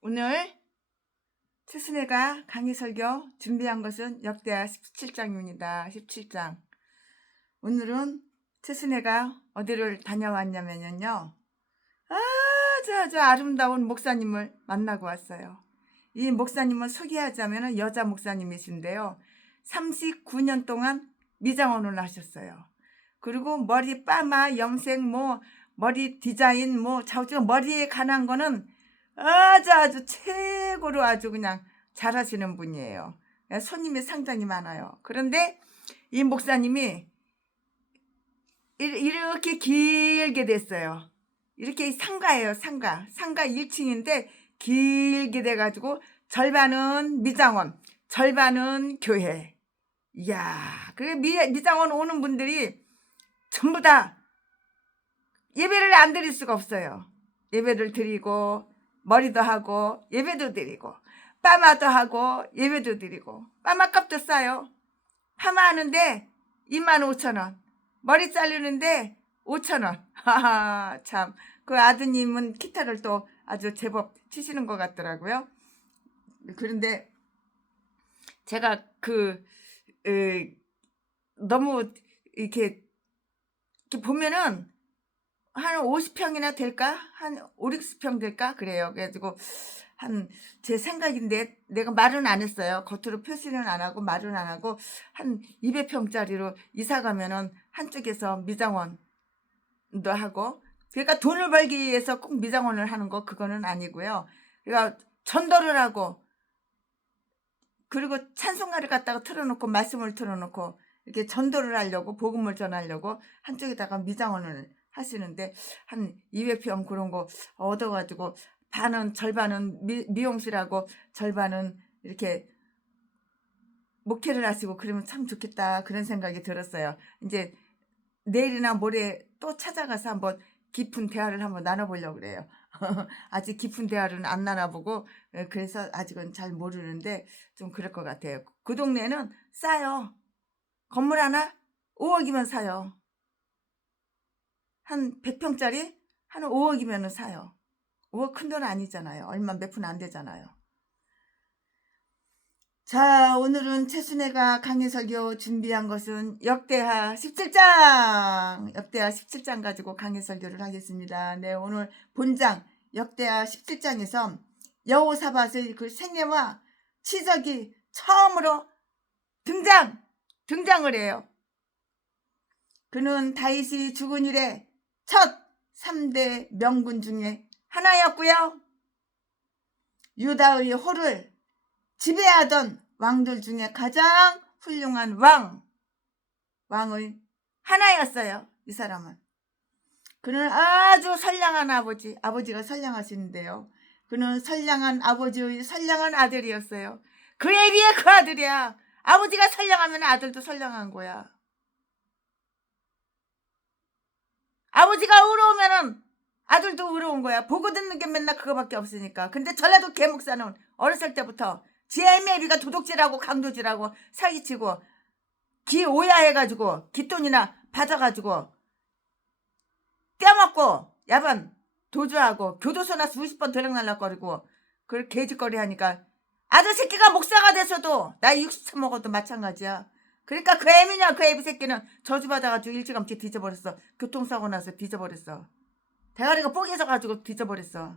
오늘 최순애가 강의 설교 준비한 것은 역대하 17장입니다. 17장. 오늘은 최순애가 어디를 다녀왔냐면요. 아주 아름다운 목사님을 만나고 왔어요. 이 목사님을 소개하자면 여자 목사님이신데요. 39년 동안 미장원을 하셨어요. 그리고 머리 파마, 염색, 머리 디자인, 자주 머리에 관한 거는 아주 최고로 아주 그냥 잘하시는 분이에요. 손님이 상당히 많아요. 그런데 이 목사님이 이렇게 길게 됐어요. 이렇게 상가예요. 상가 1층인데 길게 돼가지고 절반은 미장원, 절반은 교회. 이야, 그래 미장원 오는 분들이 전부 다 예배를 안 드릴 수가 없어요. 예배를 드리고 머리도 하고 예배도 드리고 파마도 하고 예배도 드리고 파마값도 싸요. 파마하는데 25,000원, 머리 자르는데 5,000원. 하하, 참. 그 아드님은 기타를 또 아주 제법 치시는 것 같더라고요. 그런데 제가 너무 이렇게 보면은 한 50평이나 될까? 한 5, 60평 될까? 그래요. 그래가지고 제 생각인데 내가 말은 안 했어요. 겉으로 표시는 안 하고 말은 안 하고 한 200평짜리로 이사 가면은 한쪽에서 미장원도 하고, 그러니까 돈을 벌기 위해서 꼭 미장원을 하는 거 그거는 아니고요. 그러니까 전도를 하고, 그리고 찬송가를 갖다가 틀어놓고 말씀을 틀어놓고 이렇게 전도를 하려고, 복음을 전하려고 한쪽에다가 미장원을 하시는데 한 200평 그런 거 얻어가지고 절반은 미용실하고 절반은 이렇게 목회를 하시고 그러면 참 좋겠다, 그런 생각이 들었어요. 이제 내일이나 모레 또 찾아가서 한번 깊은 대화를 한번 나눠보려고 그래요. 아직 깊은 대화는 안 나눠보고, 그래서 아직은 잘 모르는데 좀 그럴 것 같아요. 그 동네는 싸요. 건물 하나 5억이면 사요. 한 100평짜리 한 5억이면 사요. 5억 큰 돈 아니잖아요. 얼마 몇 푼 안 되잖아요. 자, 오늘은 최순애가 강의 설교 준비한 것은 역대하 17장. 역대하 17장 가지고 강의 설교를 하겠습니다. 네, 오늘 본장 역대하 17장에서 여호사밧의 그 생애와 치적이 처음으로 등장을 해요. 그는 다윗이 죽은 이래 첫 3대 명군 중에 하나였고요. 유다의 호를 지배하던 왕들 중에 가장 훌륭한 왕의 하나였어요. 이 사람은. 그는 아주 선량한 아버지가 선량하시는데요. 그는 선량한 아버지의 선량한 아들이었어요. 그에 비해 그 아들이야. 아버지가 선량하면 아들도 선량한 거야. 아버지가 의로우면은 아들도 의로운 거야. 보고 듣는 게 맨날 그거밖에 없으니까. 근데 전라도 개목사는 어렸을 때부터 지 애미애비가 도둑질하고 강도질하고 사기치고 기 오야해가지고 깃돈이나 받아가지고 떼먹고 야반 도주하고 교도소나 수십 번 들락날락거리고 그걸 개짓거리 하니까 아들 새끼가 목사가 돼서도 나이 60차 먹어도 마찬가지야. 그러니까 그 애미냐, 그 애비 새끼는 저주받아가지고 일찌감치 뒤져버렸어. 교통사고 나서 뒤져버렸어. 대가리가 뽀개져가지고 뒤져버렸어.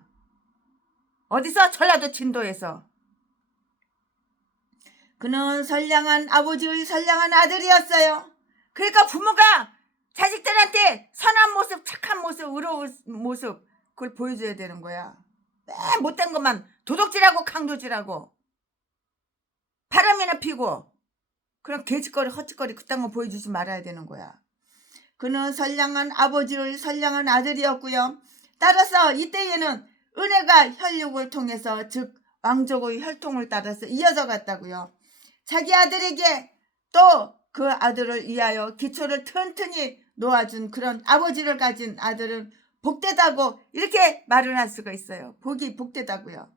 어디서? 전라도 진도에서. 그는 선량한 아버지의 선량한 아들이었어요. 그러니까 부모가 자식들한테 선한 모습, 착한 모습, 의로운 모습, 그걸 보여줘야 되는 거야. 맨 못된 것만 도둑질하고 강도질하고 바람이나 피고 그런 개짓거리 헛짓거리 그딴 거 보여주지 말아야 되는 거야. 그는 선량한 아버지의 선량한 아들이었고요. 따라서 이때에는 은혜가 혈육을 통해서, 즉 왕족의 혈통을 따라서 이어져 갔다고요. 자기 아들에게 또 그 아들을 위하여 기초를 튼튼히 놓아준 그런 아버지를 가진 아들은 복되다고 이렇게 말을 할 수가 있어요. 복이 복되다고요.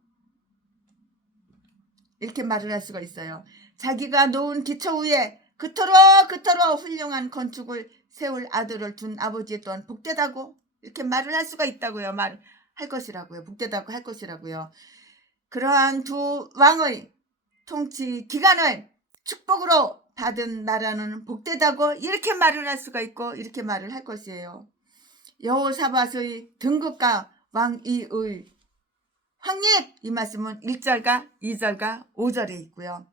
이렇게 말을 할 수가 있어요. 자기가 놓은 기초 위에 그토록 훌륭한 건축을 세울 아들을 둔 아버지 또한 복되다고 이렇게 말을 할 수가 있다고요. 말할 것이라고요. 복되다고 할 것이라고요. 그러한 두 왕의 통치 기간을 축복으로 받은 나라는 복되다고 이렇게 말을 할 수가 있고 이렇게 말을 할 것이에요. 여호사밧의 등극과 왕위의 확립, 이 말씀은 1절과 2절과 5절에 있고요.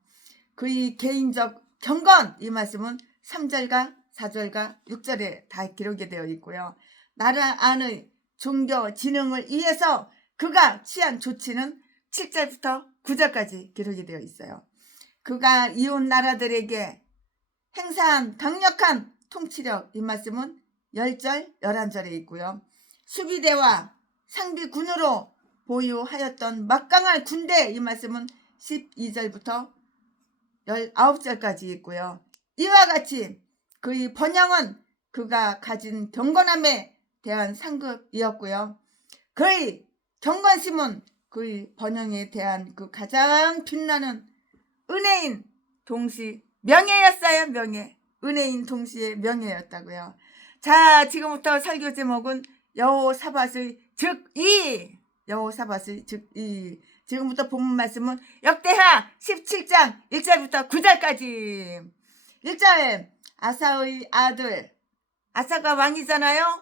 그의 개인적 경건, 이 말씀은 3절과 4절과 6절에 다 기록이 되어 있고요. 나라 안의 종교 진흥을 위해서 그가 취한 조치는 7절부터 9절까지 기록이 되어 있어요. 그가 이웃 나라들에게 행사한 강력한 통치력, 이 말씀은 10절, 11절에 있고요. 수비대와 상비군으로 보유하였던 막강한 군대, 이 말씀은 12절부터 19절까지 있고요. 이와 같이 그의 번영은 그가 가진 경건함에 대한 상급이었고요. 그의 경건심은 그의 번영에 대한 그 가장 빛나는 은혜인 동시 명예였어요. 명예. 은혜인 동시에 명예였다고요. 자, 지금부터 설교 제목은 여호사밧의 즉위. 여호사밧의 즉위. 지금부터 본문 말씀은 역대하 17장 1절부터 9절까지. 1절, 아사의 아들. 아사가 왕이잖아요.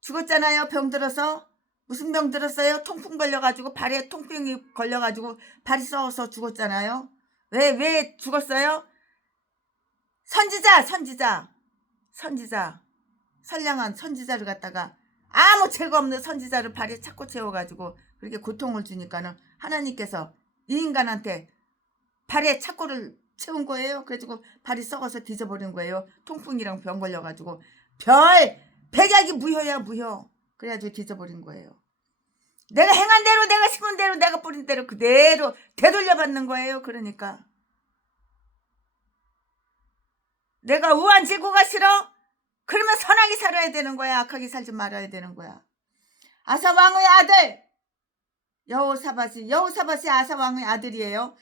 죽었잖아요. 병 들어서. 무슨 병 들었어요? 통풍 걸려가지고, 발에 통풍이 걸려가지고 발이 썩어서 죽었잖아요. 왜 죽었어요? 선지자. 선량한 선지자를 갖다가 아무 죄가 없는 선지자를 발에 차고 채워가지고 그렇게 고통을 주니까는 하나님께서 이 인간한테 발에 차고를 채운 거예요. 그래가지고 발이 썩어서 뒤져버린 거예요. 통풍이랑 병 걸려가지고 백약이 무효야, 무효. 그래가지고 뒤져버린 거예요. 내가 행한 대로, 내가 심은 대로, 내가 뿌린 대로 그대로 되돌려받는 거예요. 그러니까 내가 우환지고가 싫어? 그러면 선하게 살아야 되는 거야. 악하게 살지 말아야 되는 거야. 아사 왕의 아들 여호사밧이 아사 왕의 아들이에요.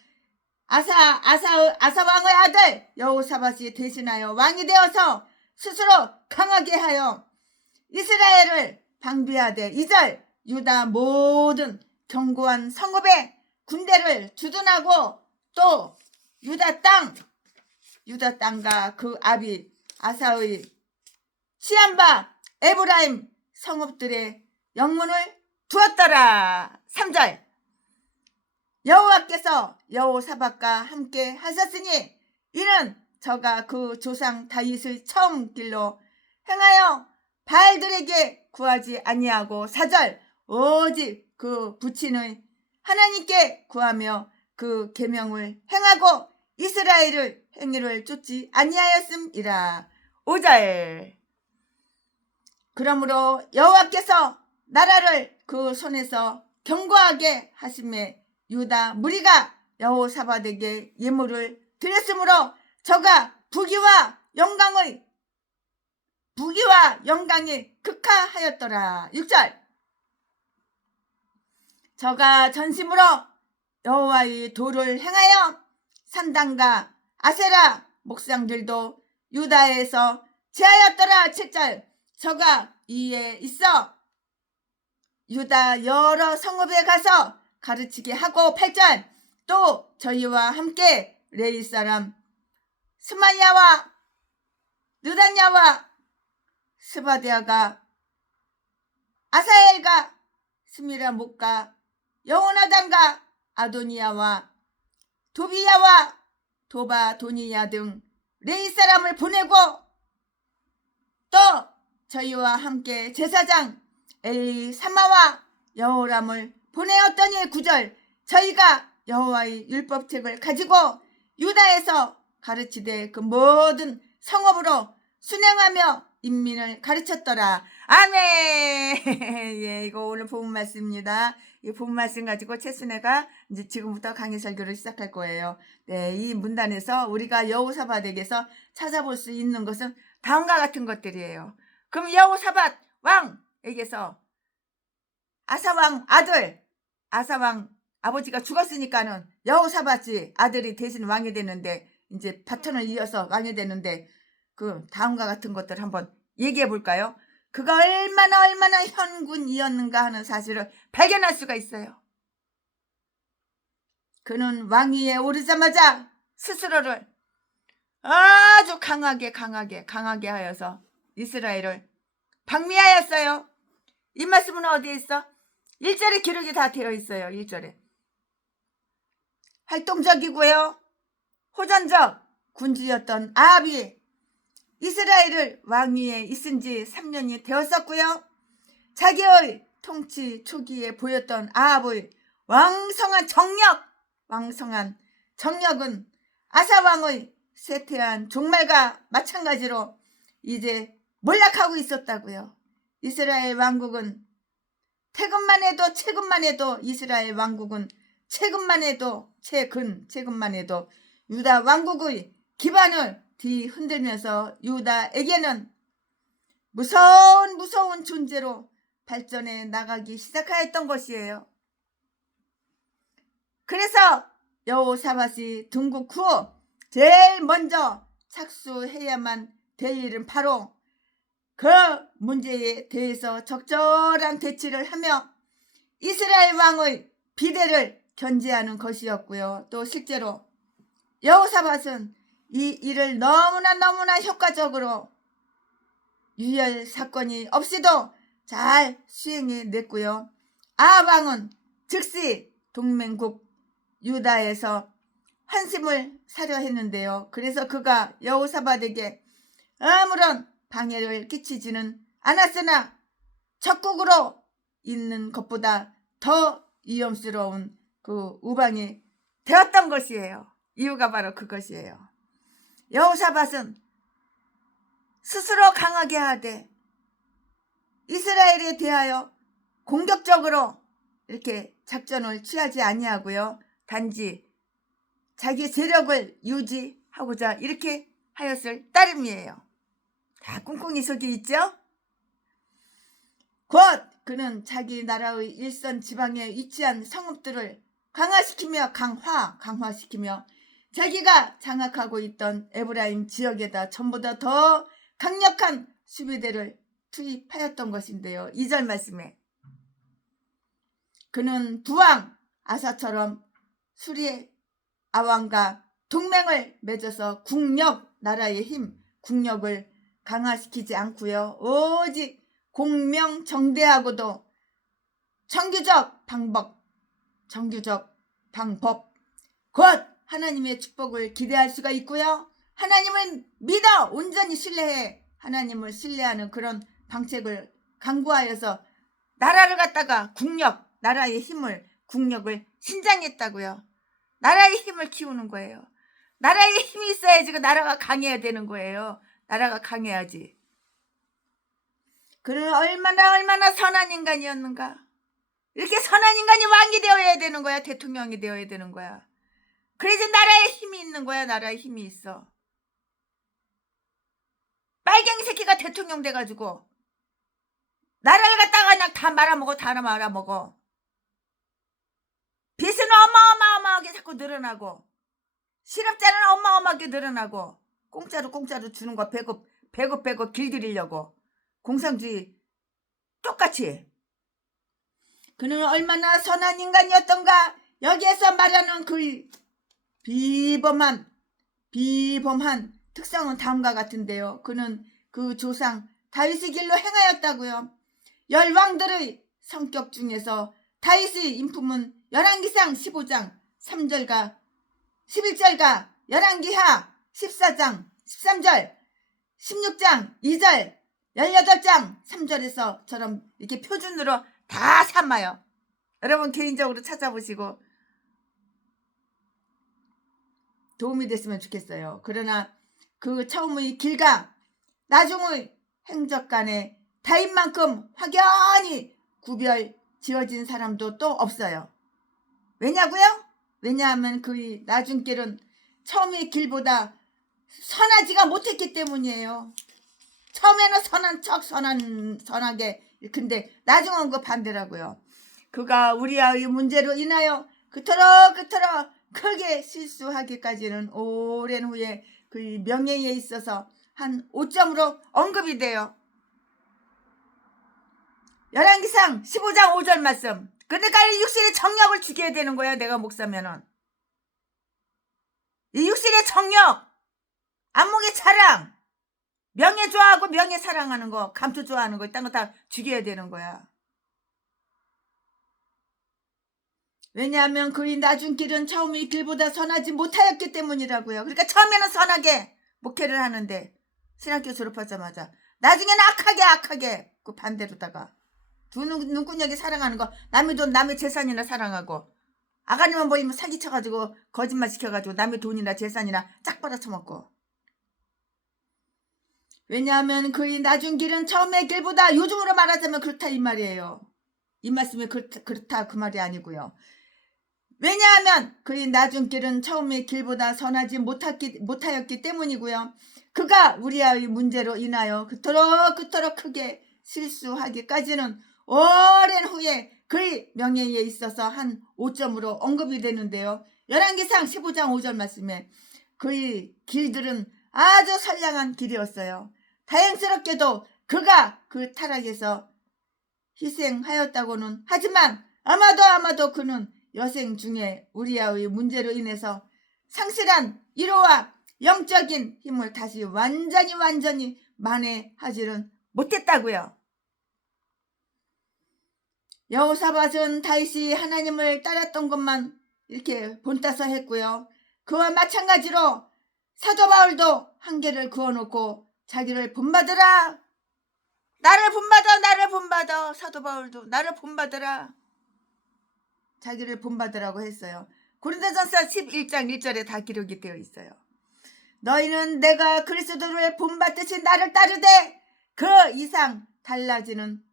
아사 왕의 아들 여호사밧이 대신하여 왕이 되어서 스스로 강하게 하여 이스라엘을 방비하되 2절, 유다 모든 견고한 성읍에 군대를 주둔하고 또 유다 땅과 그 아비 아사의 취한 바 에브라임 성읍들의 영문을 두었더라. 3절, 여호와께서 여호사밧과 함께 하셨으니 이는 저가 그 조상 다윗의 처음 길로 행하여 바알들에게 구하지 아니하고 4절, 오직 그 부친의 하나님께 구하며 그 계명을 행하고 이스라엘의 행위를 쫓지 아니하였음이라. 5절, 그러므로 여호와께서 나라를 그 손에서 견고하게 하심에 유다 무리가 여호사밧에게 예물을 드렸으므로 저가 부귀와 영광이 극하하였더라. 6절, 저가 전심으로 여호와의 도를 행하여 산당과 아세라 목상들도 유다에서 제하였더라. 7절, 저가 이에 있어 유다 여러 성읍에 가서 가르치게 하고 8절, 또 저희와 함께 레위 사람 스마야와 느단야와 스바디아가 아사엘과 스미라목과 여호나단과 아도니야와 도비야와 도바도니야 등 레위 사람을 보내고 또 저희와 함께 제사장 엘리사마와 여호람을 보내었더니 9절, 저희가 여호와의 율법책을 가지고 유다에서 가르치되 그 모든 성읍으로 순행하며 인민을 가르쳤더라. 아멘. 예, 이거 오늘 본문 말씀입니다. 이 본문 말씀 가지고 최순애가 이제 지금부터 강의 설교를 시작할 거예요. 네, 이 문단에서 우리가 여호사밧에게서 찾아볼 수 있는 것은 다음과 같은 것들이에요. 그럼 여호사밧 왕에게서 아사왕 아들, 아사왕 아버지가 죽었으니까는 여호사밧이 아들이 대신 왕이 되는데 이제 바톤을 이어서 왕이 되는데 그 다음과 같은 것들 한번 얘기해 볼까요? 그가 얼마나 현군이었는가 하는 사실을 발견할 수가 있어요. 그는 왕위에 오르자마자 스스로를 아주 강하게 하여서 이스라엘을 방미하였어요. 이 말씀은 어디에 있어? 1절에 기록이 다 되어 있어요. 1절에. 활동적이고요. 호전적 군주였던 아합이 이스라엘을 왕위에 있은 지 3년이 되었었고요. 자기의 통치 초기에 보였던 아합의 왕성한 정력은 아사왕의 쇠퇴한 종말과 마찬가지로 이제 몰락하고 있었다고요. 이스라엘 왕국은 최근만 해도 이스라엘 왕국은 최근만 해도 유다 왕국의 기반을 뒤흔들면서 유다에게는 무서운 존재로 발전해 나가기 시작하였던 것이에요. 그래서 여호사밧이 등국 후 제일 먼저 착수해야만 될 일은 바로 그 문제에 대해서 적절한 대치를 하며 이스라엘 왕의 비대를 견제하는 것이었고요. 또 실제로 여호사밧은 이 일을 너무나 효과적으로 유혈 사건이 없이도 잘 수행해냈고요. 아합 왕은 즉시 동맹국 유다에서 환심을 사려 했는데요. 그래서 그가 여호사밧에게 아무런 방해를 끼치지는 않았으나 적국으로 있는 것보다 더 위험스러운 그 우방이 되었던 것이에요. 이유가 바로 그것이에요. 여호사밧은 스스로 강하게 하되 이스라엘에 대하여 공격적으로 이렇게 작전을 취하지 아니하고요. 단지 자기 세력을 유지하고자 이렇게 하였을 따름이에요. 다 꿍꿍이 속에 있죠? 곧 그는 자기 나라의 일선 지방에 위치한 성읍들을 강화시키며 자기가 장악하고 있던 에브라임 지역에다 전보다 더 강력한 수비대를 투입하였던 것인데요. 2절 말씀에 그는 부왕 아사처럼 수리 아왕과 동맹을 맺어서 나라의 힘, 국력을 강화시키지 않고요. 오직 공명정대하고도 정규적 방법 곧 하나님의 축복을 기대할 수가 있고요. 하나님을 믿어 온전히 신뢰해 하나님을 신뢰하는 그런 방책을 강구하여서 나라를 갖다가 나라의 힘을 국력을 신장했다고요. 나라의 힘을 키우는 거예요. 나라의 힘이 있어야지 그 나라가 강해야 되는 거예요. 나라가 강해야지. 그는 얼마나 선한 인간이었는가. 이렇게 선한 인간이 왕이 되어야 되는 거야. 대통령이 되어야 되는 거야. 그래야지 나라에 힘이 있는 거야. 나라에 힘이 있어. 빨갱이 새끼가 대통령 돼가지고 나라를 갖다가 그냥 다 말아먹어. 빚은 어마어마하게 자꾸 늘어나고 실업자는 어마어마하게 늘어나고 공짜로 주는 거 배급 길들이려고 공산주의 똑같이. 그는 얼마나 선한 인간이었던가. 여기에서 말하는 그 비범한 특성은 다음과 같은데요. 그는 그 조상 다윗의 길로 행하였다고요. 열왕들의 성격 중에서 다윗의 인품은 열왕기상 15장 3절과 11절과 열왕기하 14장 13절 16장 2절 18장 3절에서처럼 이렇게 표준으로 다 삼아요. 여러분 개인적으로 찾아보시고 도움이 됐으면 좋겠어요. 그러나 그 처음의 길과 나중의 행적 간에 다윗만큼 확연히 구별 지어진 사람도 또 없어요. 왜냐고요? 왜냐하면 그 나중 길은 처음의 길보다 선하지가 못했기 때문이에요. 처음에는 선한 척 선하게, 근데 나중은 그 반대라고요. 그가 우리아의 문제로 인하여 그토록 크게 실수하기까지는 오랜 후에 그 명예에 있어서 한 5점으로 언급이 돼요. 열왕기상 15장 5절 말씀. 그러니까 육신의 정력을 죽여야 되는 거야. 내가 목사면은 이 육신의 정욕, 안목의 자랑, 명예 좋아하고 명예 사랑하는 거, 감투 좋아하는 거, 딴 거 다 죽여야 되는 거야. 왜냐하면 그의 나중 길은 처음의 길보다 선하지 못하였기 때문이라고요. 그러니까 처음에는 선하게 목회를 하는데 신학교 졸업하자마자 나중에는 악하게 그 반대로다가 두 눈구녕이 사랑하는 거, 남의 돈 남의 재산이나 사랑하고 아가님만 보이면 사기쳐가지고 거짓말 시켜가지고 남의 돈이나 재산이나 짝 빨아쳐먹고. 왜냐하면 그의 나중 길은 처음의 길보다, 요즘으로 말하자면 그렇다 이 말이에요. 이 말씀이 그렇다 그 말이 아니고요. 왜냐하면 그의 나중 길은 처음의 길보다 선하지 못하였기 때문이고요. 그가 우리의 문제로 인하여 그토록 크게 실수하기까지는 오랜 후에 그의 명예에 있어서 한 5점으로 언급이 되는데요. 열왕기상 15장 5절 말씀에 그의 길들은 아주 선량한 길이었어요. 다행스럽게도 그가 그 타락에서 희생하였다고는 하지만 아마도 그는 여생 중에 우리아의 문제로 인해서 상실한 위로와 영적인 힘을 다시 완전히 만회하지는 못했다고요. 여호사밧은 다윗이 하나님을 따랐던 것만 이렇게 본따서 했고요. 그와 마찬가지로 사도 바울도 한계를 그어놓고 자기를 본받으라, 나를 본받아. 사도 바울도 나를 본받으라, 자기를 본받으라고 했어요. 고린도전서 11장 1절에 다 기록이 되어 있어요. 너희는 내가 그리스도를 본받듯이 나를 따르되 그 이상 달리지는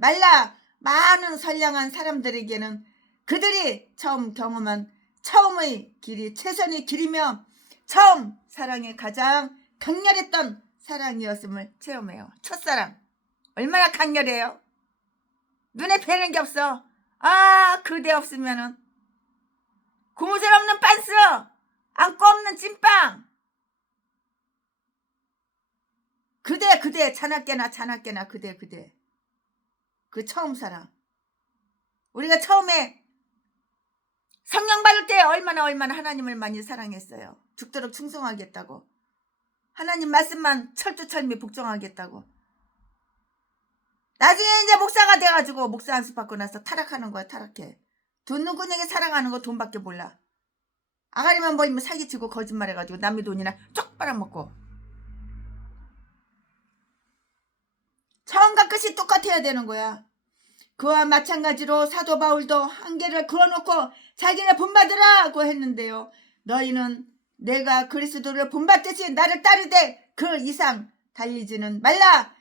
말라. 많은 선량한 사람들에게는 그들이 처음 경험한 처음의 길이 최선의 길이며 처음 사랑의 가장 강렬했던 사랑이었음을 체험해요. 첫사랑 얼마나 강렬해요. 눈에 뵈는 게 없어. 그대 없으면은 고무줄 없는 빤스, 안고 없는 찐빵. 그대 자나깨나 그대. 그 처음 사랑. 우리가 처음에 성령 받을 때 얼마나 하나님을 많이 사랑했어요. 죽도록 충성하겠다고, 하나님 말씀만 철두철미 복종하겠다고. 나중에 이제 목사가 돼가지고 목사 안수 받고 나서 타락하는 거야. 타락해. 돈 눈구녕에 사랑하는 거 돈밖에 몰라. 아가리만 보이면 사기치고 거짓말해가지고 남의 돈이나 쪽 빨아먹고. 처음과 끝이 똑같아야 되는 거야. 그와 마찬가지로 사도 바울도 한계를 그어놓고 자기를 본받으라고 했는데요. 너희는 내가 그리스도를 본받듯이 나를 따르되 그 이상 달리지는 말라.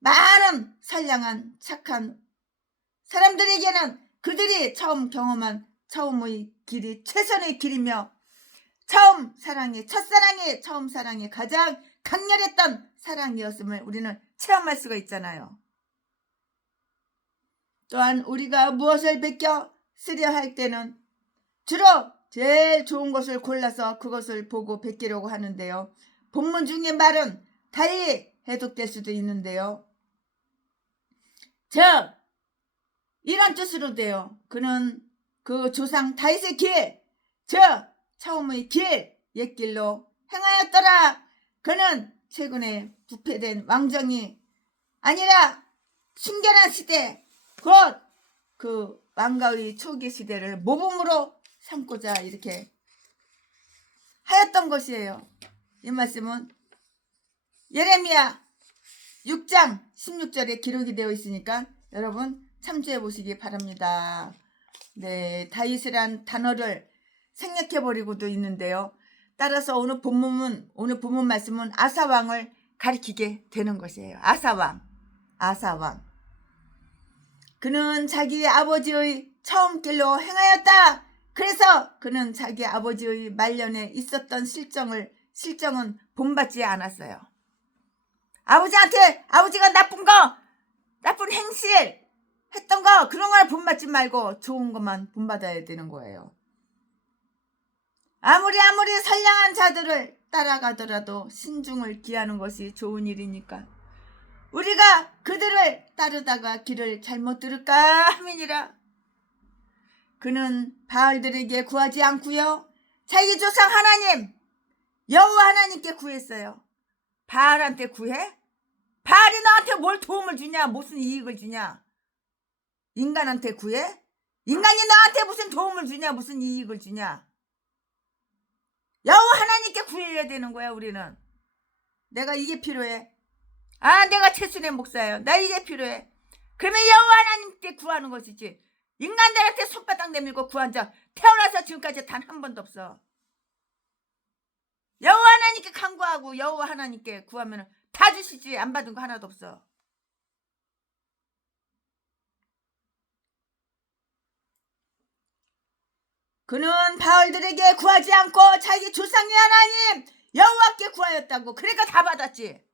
많은 선량한 착한 사람들에게는 그들이 처음 경험한 처음의 길이 최선의 길이며 첫사랑이 사랑이 가장 강렬했던 사랑이었음을 우리는 체험할 수가 있잖아요. 또한 우리가 무엇을 베껴 쓰려 할 때는 주로 제일 좋은 것을 골라서 그것을 보고 베끼려고 하는데요. 본문 중의 말은 달리 해석될 수도 있는데요. 즉 이런 뜻으로 돼요. 그는 그 조상 다윗의 길, 즉 처음의 길, 옛길로 행하였더라. 그는 최근에 부패된 왕정이 아니라 순결한 시대, 곧 그 왕가의 초기 시대를 모범으로 삼고자 이렇게 하였던 것이에요. 이 말씀은 예레미야 6장 16절에 기록이 되어 있으니까 여러분 참조해 보시기 바랍니다. 네, 다윗이란 단어를 생략해 버리고도 있는데요. 따라서 오늘 본문 말씀은 아사왕을 가리키게 되는 것이에요. 아사왕. 그는 자기 아버지의 처음 길로 행하였다. 그래서 그는 자기 아버지의 말년에 있었던 실정은 본받지 않았어요. 아버지가 나쁜 행실 했던 거, 그런 걸 본받지 말고 좋은 것만 본받아야 되는 거예요. 아무리 선량한 자들을 따라가더라도 신중을 기하는 것이 좋은 일이니까 우리가 그들을 따르다가 길을 잘못 들을까 함이니라. 그는 바알들에게 구하지 않고요. 자기 조상 하나님 여호와 하나님께 구했어요. 바알한테 구해? 바알이 너한테 뭘 도움을 주냐? 무슨 이익을 주냐? 인간한테 구해? 인간이 너한테 무슨 도움을 주냐? 무슨 이익을 주냐? 여호와 하나님께 구해야 되는 거야. 우리는. 내가 이게 필요해. 내가 최순의 목사예요. 나 이게 필요해. 그러면 여호와 하나님께 구하는 것이지. 인간들한테 손바닥 내밀고 구한 적 태어나서 지금까지 단 한 번도 없어. 여호와 하나님께 간구하고 여호와 하나님께 구하면 다 주시지. 안 받은 거 하나도 없어. 그는 바알들에게 구하지 않고 자기 조상의 하나님 여호와께 구하였다고. 그러니까 다 받았지.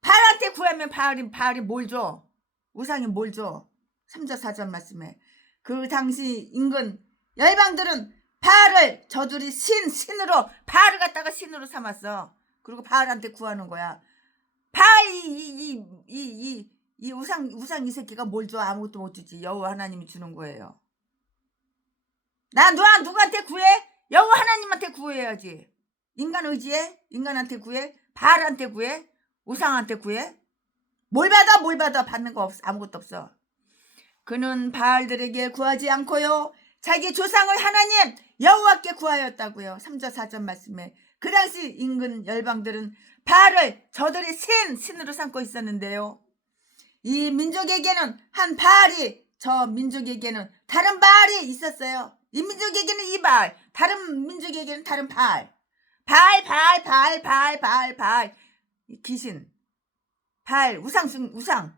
바알한테 구하면 바알이 뭘 줘? 우상이 뭘 줘? 3절 4절 말씀에 그 당시 인근 열방들은 바알을 저들이 신으로 바알을 갖다가 신으로 삼았어. 그리고 바알한테 구하는 거야. 바알이 이 우상 이 새끼가 뭘 줘? 아무것도 못 주지. 여호와 하나님이 주는 거예요. 나 누구한테 구해? 여호와 하나님한테 구해야지. 인간 의지해? 인간한테 구해? 바알한테 구해? 우상한테 구해? 뭘 받아? 받는 거 없어. 아무것도 없어. 그는 바알들에게 구하지 않고요. 자기 조상의 하나님 여호와께 구하였다고요. 3절 4절 말씀에 그 당시 인근 열방들은 바알을 저들이 신으로 삼고 있었는데요. 이 민족에게는 한 바알이, 저 민족에게는 다른 바알이 있었어요. 이 민족에게는 이 바알, 다른 민족에게는 다른 바알. 바알 귀신, 바알 우상.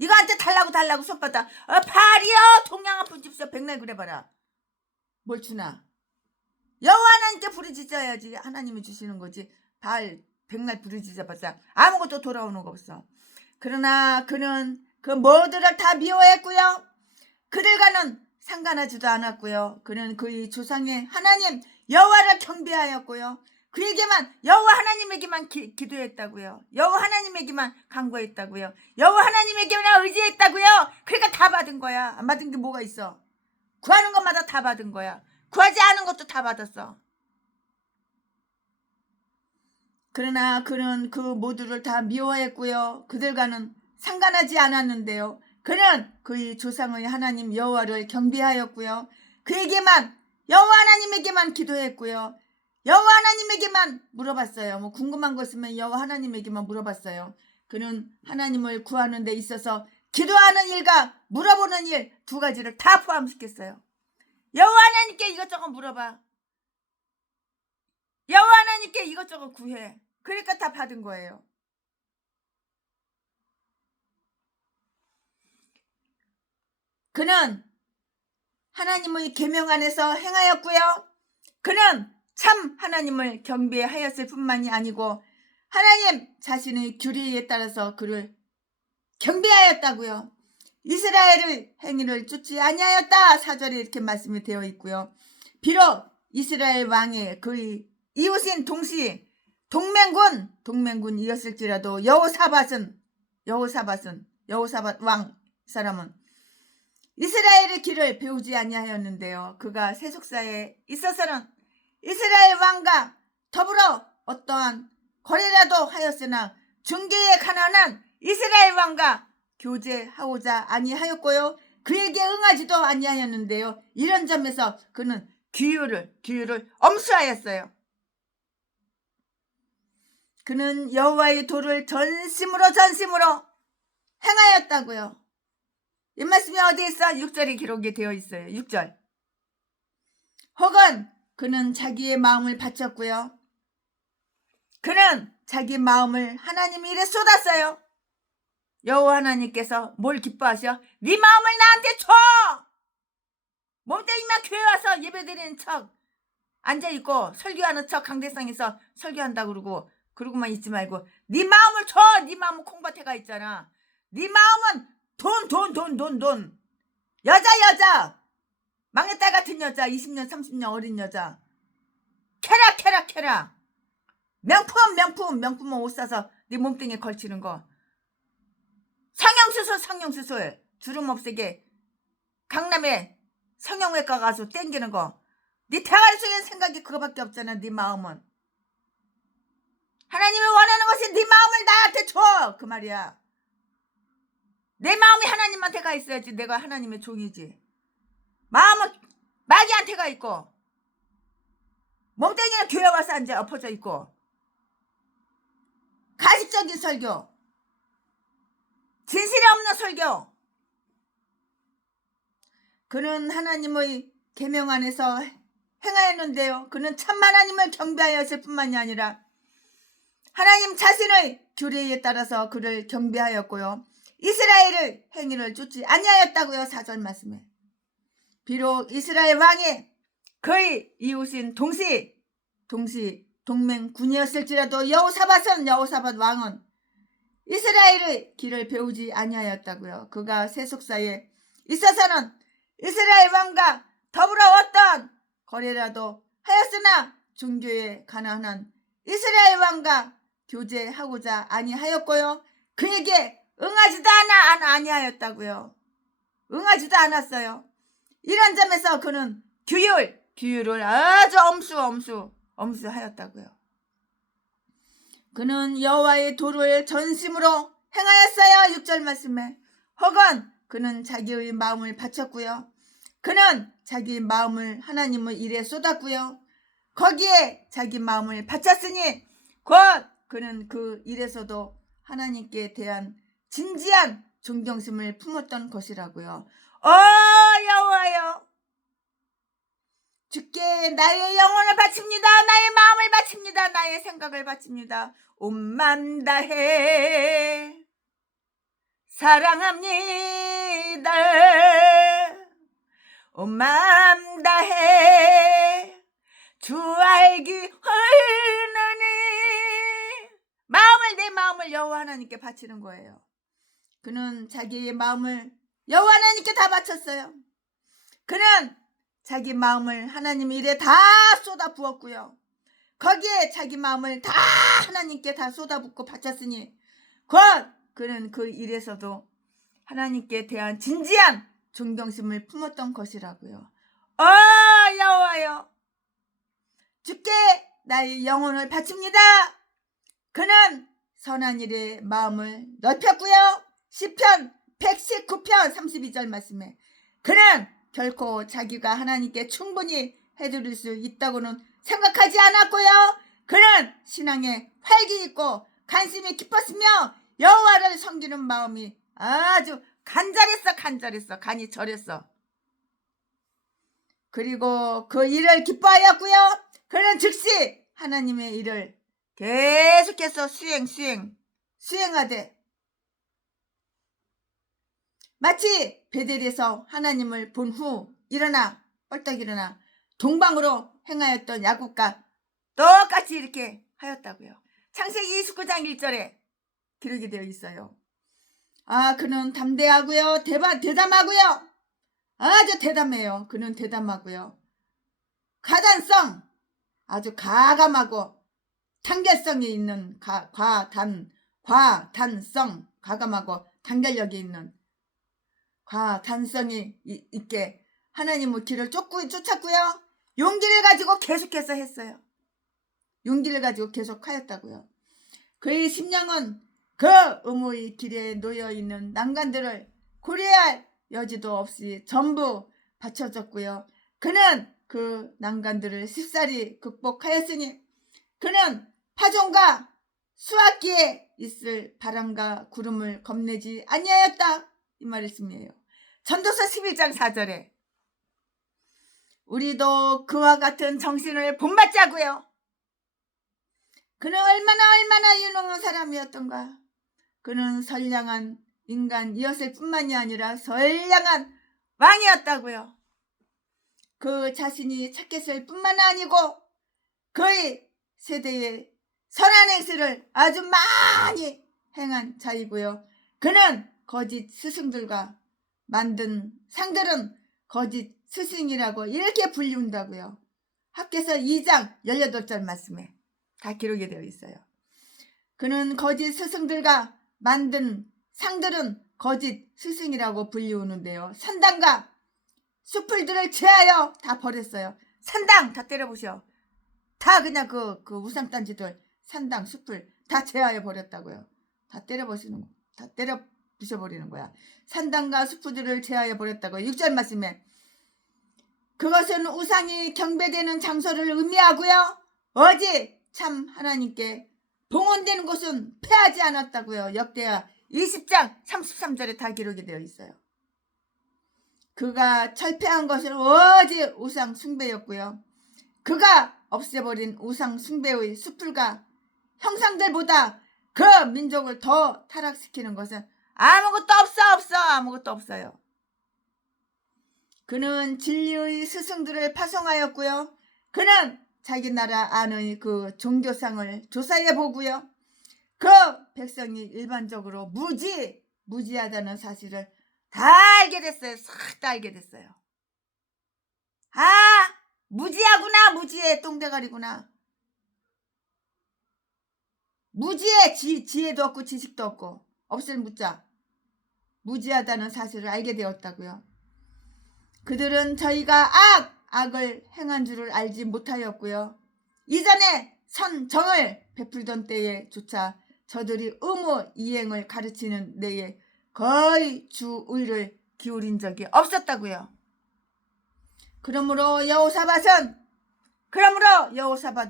이거한테 달라고 손바닥. 바알이요 동양 아픈 집서 백날 그래봐라. 뭘 주나? 여호와 하나님께 부르짖어야지. 하나님이 주시는 거지. 바알 백날 부르짖어봤자 아무것도 돌아오는 거 없어. 그러나 그는 그 모두를 다 미워했고요. 그들과는 상관하지도 않았고요. 그는 그의 조상의 하나님 여호와를 경배하였고요. 그에게만 여호와 하나님에게만 기도했다고요. 여호와 하나님에게만 간구했다고요. 여호와 하나님에게만 의지했다고요. 그러니까 다 받은 거야. 안 받은 게 뭐가 있어? 구하는 것마다 다 받은 거야. 구하지 않은 것도 다 받았어. 그러나 그는 그 모두를 다 미워했고요. 그들과는 상관하지 않았는데요. 그는 그의 조상의 하나님 여호와를 경배하였고요. 그에게만 여호와 하나님에게만 기도했고요. 여호와 하나님에게만 물어봤어요. 뭐 궁금한 거 있으면 여호와 하나님에게만 물어봤어요. 그는 하나님을 구하는 데 있어서 기도하는 일과 물어보는 일 두 가지를 다 포함시켰어요. 여호와 하나님께 이것저것 물어봐. 여호와 하나님께 이것저것 구해. 그러니까 다 받은 거예요. 그는 하나님의 계명 안에서 행하였고요. 그는 참 하나님을 경배하였을 뿐만이 아니고 하나님 자신의 규례에 따라서 그를 경배하였다고요. 이스라엘의 행위를 쫓지 아니하였다. 4절에 이렇게 말씀이 되어 있고요. 비록 이스라엘 왕의 그의 이웃인 동맹군이었을지라도 여호사밧 왕 사람은 이스라엘의 길을 배우지 아니하였는데요. 그가 세속사에 있어서는 이스라엘 왕과 더불어 어떠한 거래라도 하였으나 중개에 가난한 이스라엘 왕과 교제하고자 아니하였고요. 그에게 응하지도 아니하였는데요. 이런 점에서 그는 규율을 엄수하였어요. 그는 여호와의 도를 전심으로 행하였다고요. 이 말씀이 어디 있어? 6절에 기록이 되어 있어요. 6절. 혹은 그는 자기의 마음을 바쳤고요. 그는 자기 마음을 하나님 일에 쏟았어요. 여호와 하나님께서 뭘 기뻐하셔? 네 마음을 나한테 줘! 몸뚱이만 교회 와서 예배드리는 척 앉아있고 설교하는 척 강대상에서 설교한다고 그러고만 있지 말고 네 마음을 줘! 네 마음은 콩밭에 가 있잖아. 네 마음은 돈 여자 막내딸 같은 여자 20년 30년 어린 여자 캐라 명품 옷 사서 네 몸뚱이에 걸치는 거 성형수술 주름 없애게 강남에 성형외과 가서 땡기는 거. 네 대가리 속에 생각이 그거밖에 없잖아. 네 마음은. 하나님이 원하는 것이 네 마음을 나한테 줘. 그 말이야. 내 마음이 하나님한테 가 있어야지 내가 하나님의 종이지. 마음은 마귀한테 가 있고 멍땡이는 교회 와서 앉아 엎어져 있고 가식적인 설교, 진실이 없는 설교. 그는 하나님의 계명 안에서 행하였는데요. 그는 참 하나님을 경배하였을 뿐만이 아니라 하나님 자신의 규례에 따라서 그를 경배하였고요. 이스라엘의 행위를 쫓지 아니하였다고요. 4절 말씀에. 비록 이스라엘 왕이 그의 이웃인 동맹군이었을지라도 여호사밧 왕은 이스라엘의 길을 배우지 아니하였다고요. 그가 세속사에 있어서는 이스라엘 왕과 더불어 어떤 거래라도 하였으나 종교에 관한 한 이스라엘 왕과 교제하고자 아니하였고요. 그에게 응하지도 아니하였다고요. 응하지도 않았어요. 이런 점에서 그는 규율을 아주 엄수하였다고요. 그는 여호와의 도를 전심으로 행하였어요. 6절 말씀에. 혹은 그는 자기의 마음을 바쳤고요. 그는 자기 마음을 하나님의 일에 쏟았고요. 거기에 자기 마음을 바쳤으니 곧 그는 그 일에서도 하나님께 대한 진지한 존경심을 품었던 것이라고요. 여호와여, 주께 나의 영혼을 바칩니다. 나의 마음을 바칩니다. 나의 생각을 바칩니다. 온 맘 다해 사랑합니다. 온 맘 다해 주 알기 원하니. 내 마음을 여호와 하나님께 바치는 거예요. 그는 자기의 마음을 여호와 하나님께 다 바쳤어요. 그는 자기 마음을 하나님 일에 다 쏟아 부었고요. 거기에 자기 마음을 다 하나님께 다 쏟아붓고 바쳤으니 곧 그는 그 일에서도 하나님께 대한 진지한 존경심을 품었던 것이라고요. 여호와여, 주께 나의 영혼을 바칩니다. 그는 선한 일에 마음을 넓혔고요. 시편 119편 32절 말씀에 그는 결코 자기가 하나님께 충분히 해드릴 수 있다고는 생각하지 않았고요. 그는 신앙에 활기 있고 관심이 깊었으며 여호와를 섬기는 마음이 아주 간절했어. 간이 절했어. 그리고 그 일을 기뻐하였고요. 그는 즉시 하나님의 일을 계속해서 수행하되 마치 베델에서 하나님을 본 후 벌떡 일어나 동방으로 행하였던 야곱과 똑같이 이렇게 하였다고요. 창세기 29장 1절에 기록이 되어 있어요. 그는 담대하고요. 대담하고요. 아주 대담해요. 그는 대담하고요. 가단성, 아주 가감하고 단결성이 있는 과단성, 가감하고 단결력이 있는 과단성이 있게 하나님의 길을 쫓았고요. 용기를 가지고 계속해서 했어요. 용기를 가지고 계속 하였다고요. 그의 심령은 그 의무의 길에 놓여있는 난간들을 고려할 여지도 없이 전부 바쳐졌고요. 그는 그 난간들을 쉽사리 극복하였으니 그는 파종과 수확기에 있을 바람과 구름을 겁내지 아니하였다. 이 말씀이에요. 전도서 11장 4절에 우리도 그와 같은 정신을 본받자고요. 그는 얼마나 유능한 사람이었던가. 그는 선량한 인간이었을 뿐만이 아니라 선량한 왕이었다고요. 그 자신이 착했을 뿐만 아니고 그의 세대에 선한 행실을 아주 많이 행한 자이고요. 그는 거짓 스승들과 만든 상들은 거짓 스승이라고 이렇게 불리운다고요. 학개서 2장 18절 말씀에 다 기록이 되어 있어요. 그는 거짓 스승들과 만든 상들은 거짓 스승이라고 불리우는데요. 산당과 숲들을 제하여 다 버렸어요. 산당 다 때려부셔. 다 그냥 그 우상단지들 산당 숲을 다 제하여 버렸다고요. 다 때려 부셔버리는 거야. 산당과 숲들을 제하여 버렸다고. 6절 말씀에 그것은 우상이 경배되는 장소를 의미하고요. 오직 참 하나님께 봉헌되는 곳은 패하지 않았다고요. 역대하 20장 33절에 다 기록이 되어 있어요. 그가 철폐한 것은 오직 우상 숭배였고요. 그가 없애버린 우상 숭배의 숲들과 형상들보다 그 민족을 더 타락시키는 것은 아무것도 없어. 아무것도 없어요. 그는 진리의 스승들을 파송하였고요. 그는 자기 나라 안의 그 종교상을 조사해 보고요. 그 백성이 일반적으로 무지하다는 사실을 다 알게 됐어요. 싹 다 알게 됐어요. 아, 무지하구나. 무지해. 똥대가리구나. 무지해. 지혜도 없고 지식도 없고 없을 무자. 무지하다는 사실을 알게 되었다고요. 그들은 저희가 악을 행한 줄을 알지 못하였고요. 이전에 선정을 베풀던 때에조차 저들이 의무 이행을 가르치는 데에 거의 주의를 기울인 적이 없었다고요. 그러므로 여호사밧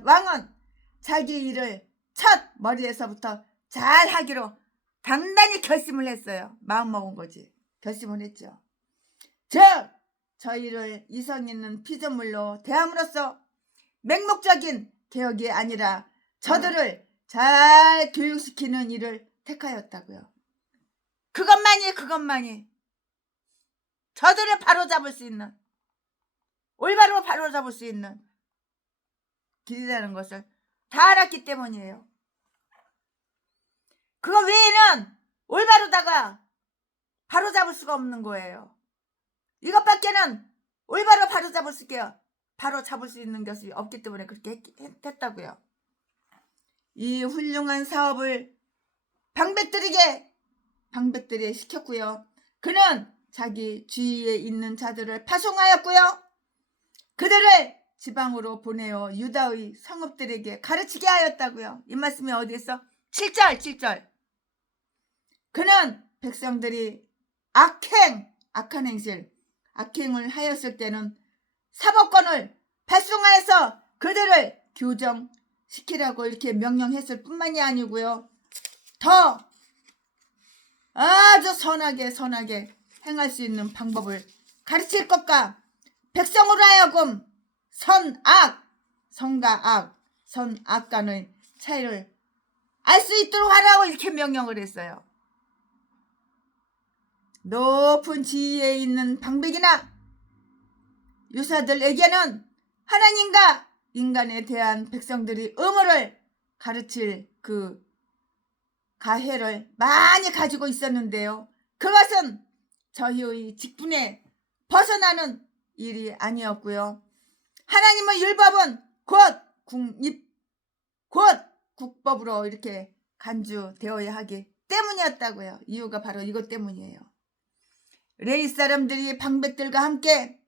왕은 자기 일을 첫 머리에서부터 잘 하기로 단단히 결심을 했어요. 마음먹은 거지. 결심을 했죠. 즉 저희를 이성 있는 피조물로 대함으로써 맹목적인 개혁이 아니라 저들을 잘 교육시키는 일을 택하였다고요. 그것만이 저들을 바로잡을 수 있는, 올바로 바로잡을 수 있는 길이라는 것을 다 알았기 때문이에요. 그거 외에는 올바로다가 바로잡을 수가 없는 거예요. 이것밖에는 올바로 바로 잡을 수 있는 것이 없기 때문에 그렇게 했다고요. 이 훌륭한 사업을 방백들에게 시켰고요. 그는 자기 주위에 있는 자들을 파송하였고요. 그들을 지방으로 보내어 유다의 성읍들에게 가르치게 하였다고요. 이 말씀이 어디 있어? 7절. 그는 백성들이 악행을 하였을 때는 사법권을 발송하여서 그들을 교정시키라고 이렇게 명령했을 뿐만이 아니고요. 더 아주 선하게 행할 수 있는 방법을 가르칠 것과 백성으로 하여금 선과 악 간의 차이를 알 수 있도록 하라고 이렇게 명령을 했어요. 높은 지위에 있는 방백이나 유사들에게는 하나님과 인간에 대한 백성들이 의무를 가르칠 그 가해를 많이 가지고 있었는데요. 그것은 저희의 직분에 벗어나는 일이 아니었고요. 하나님의 율법은 곧 국법으로 이렇게 간주되어야 하기 때문이었다고요. 이유가 바로 이것 때문이에요. 레위 사람들이 방백들과 함께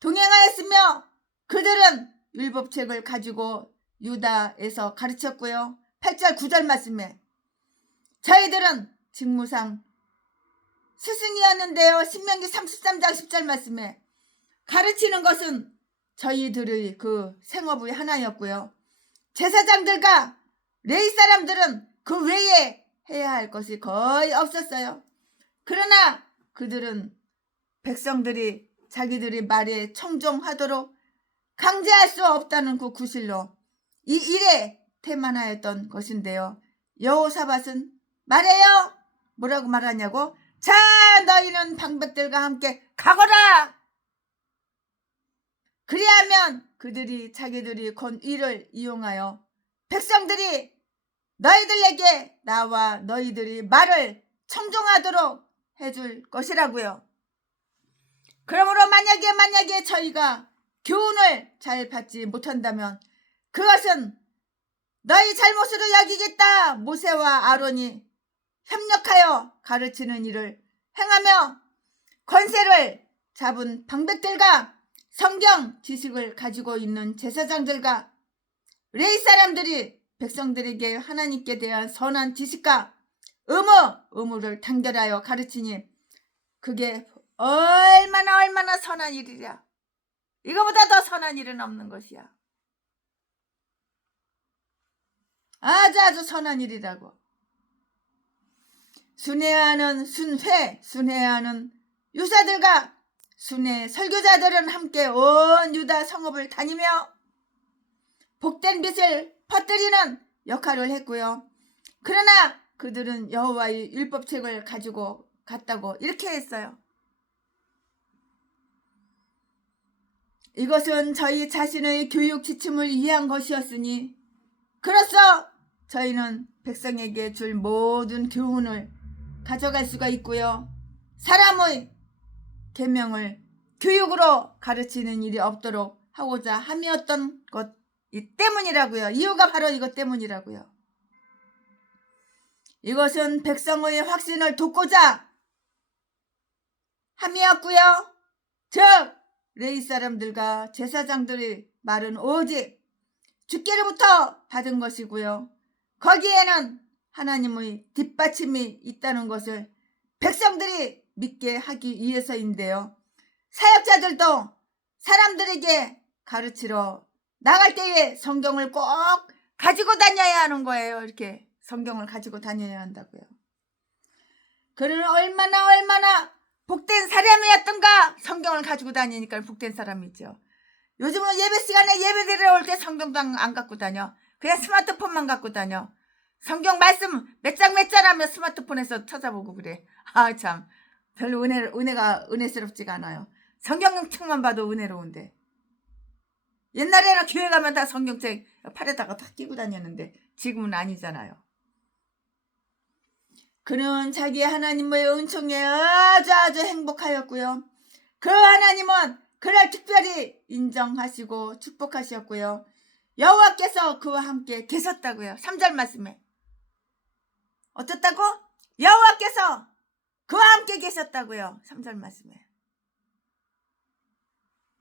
동행하였으며 그들은 율법책을 가지고 유다에서 가르쳤고요. 8절 9절 말씀에 저희들은 직무상 스승이었는데요. 신명기 33장 10절 말씀에 가르치는 것은 저희들의 그 생업의 하나였고요. 제사장들과 레위 사람들은 그 외에 해야 할 것이 거의 없었어요. 그러나 그들은 백성들이 자기들이 말에 청종하도록 강제할 수 없다는 그 구실로 이 일에 태만하였던 것인데요. 여호사밧은 말해요. 뭐라고 말하냐고? 자, 너희는 방백들과 함께 가거라. 그리하면 그들이 자기들이 건 이를 이용하여 백성들이 너희들에게 나와 너희들이 말을 청종하도록 해줄 것이라고요. 그러므로 만약에 저희가 교훈을 잘 받지 못한다면 그것은 너희 잘못으로 여기겠다. 모세와 아론이 협력하여 가르치는 일을 행하며 권세를 잡은 방백들과 성경 지식을 가지고 있는 제사장들과 레위 사람들이 백성들에게 하나님께 대한 선한 지식과 의무를 단결하여 가르치니 그게 얼마나 선한 일이랴. 이거보다 더 선한 일은 없는 것이야. 아주 선한 일이라고. 순회하는 유사들과 순회 설교자들은 함께 온 유다 성읍을 다니며 복된 빛을 퍼뜨리는 역할을 했고요. 그러나 그들은 여호와의 율법책을 가지고 갔다고 이렇게 했어요. 이것은 저희 자신의 교육 지침을 위한 것이었으니 그로써 저희는 백성에게 줄 모든 교훈을 가져갈 수가 있고요. 사람의 계명을 교육으로 가르치는 일이 없도록 하고자 함이었던 것 때문이라고요. 이유가 바로 이것 때문이라고요. 이것은 백성의 확신을 돕고자 함이었고요. 즉 레위 사람들과 제사장들의 말은 오직 주께로부터 받은 것이고요. 거기에는 하나님의 뒷받침이 있다는 것을 백성들이 믿게 하기 위해서인데요. 사역자들도 사람들에게 가르치러 나갈 때에 성경을 꼭 가지고 다녀야 하는 거예요. 이렇게 성경을 가지고 다녀야 한다고요. 그는 얼마나 복된 사람이었던가. 성경을 가지고 다니니까 복된 사람이죠. 요즘은 예배 시간에 예배 드리러 올 때 성경도 안 갖고 다녀. 그냥 스마트폰만 갖고 다녀. 성경 말씀 몇 장 하면 스마트폰에서 찾아보고 그래. 아 참 별로 은혜스럽지가 않아요. 성경책만 봐도 은혜로운데. 옛날에는 교회 가면 다 성경책 팔에다가 다 끼고 다녔는데 지금은 아니잖아요. 그는 자기 하나님의 은총에 아주 행복하였고요. 그 하나님은 그를 특별히 인정하시고 축복하셨고요. 여호와께서 그와 함께 계셨다고요. 3절 말씀에. 어떻다고? 여호와께서 그와 함께 계셨다고요. 3절 말씀에.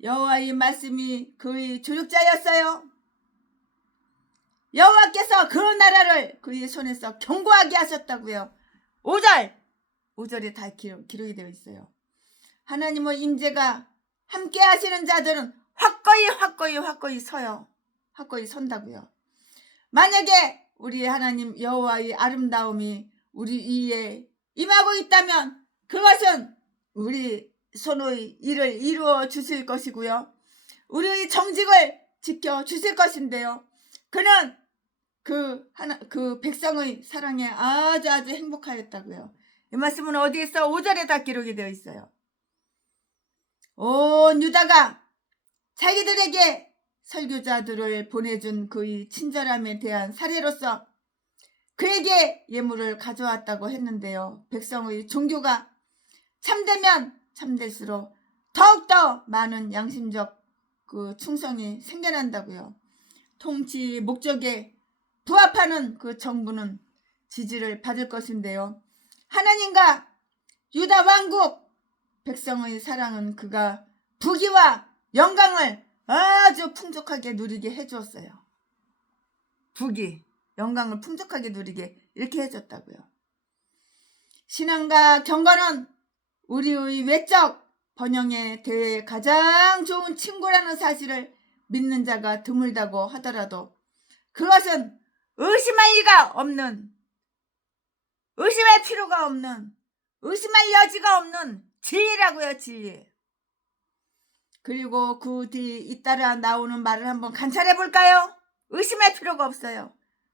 여호와의 말씀이 그의 조력자였어요. 여호와께서 그 나라를 그의 손에서 견고하게 하셨다고요. 5절에 다 기록이 되어 있어요. 하나님의 임재가 함께 하시는 자들은 확고히 서요. 확고히 선다고요. 만약에 우리 하나님 여호와의 아름다움이 우리 위에 임하고 있다면 그것은 우리 손의 일을 이루어 주실 것이고요. 우리의 정직을 지켜 주실 것인데요. 그는 그 백성의 사랑에 아주 행복하였다고요. 이 말씀은 어디에 있어? 5절에 다 기록이 되어 있어요. 온 유다가 자기들에게 설교자들을 보내준 그의 친절함에 대한 사례로서 그에게 예물을 가져왔다고 했는데요. 백성의 종교가 참되면 참될수록 더욱더 많은 양심적 충성이 생겨난다고요. 통치 목적에 부합하는 그 정부는 지지를 받을 것인데요. 하나님과 유다 왕국 백성의 사랑은 그가 부귀와 영광을 아주 풍족하게 누리게 해주었어요. 부귀, 영광을 풍족하게 누리게 이렇게 해줬다고요. 신앙과 경건은 우리의 외적 번영에 대해 가장 좋은 친구라는 사실을 믿는 자가 드물다고 하더라도 그것은 의심할 리가 없는, 의심할 필요가 없는, 의심할 여지가 없는 진리라고요. 진리. 그리고 그 뒤 잇따라 나오는 말을 한번 관찰해 볼까요? 의심할 필요가 없어요.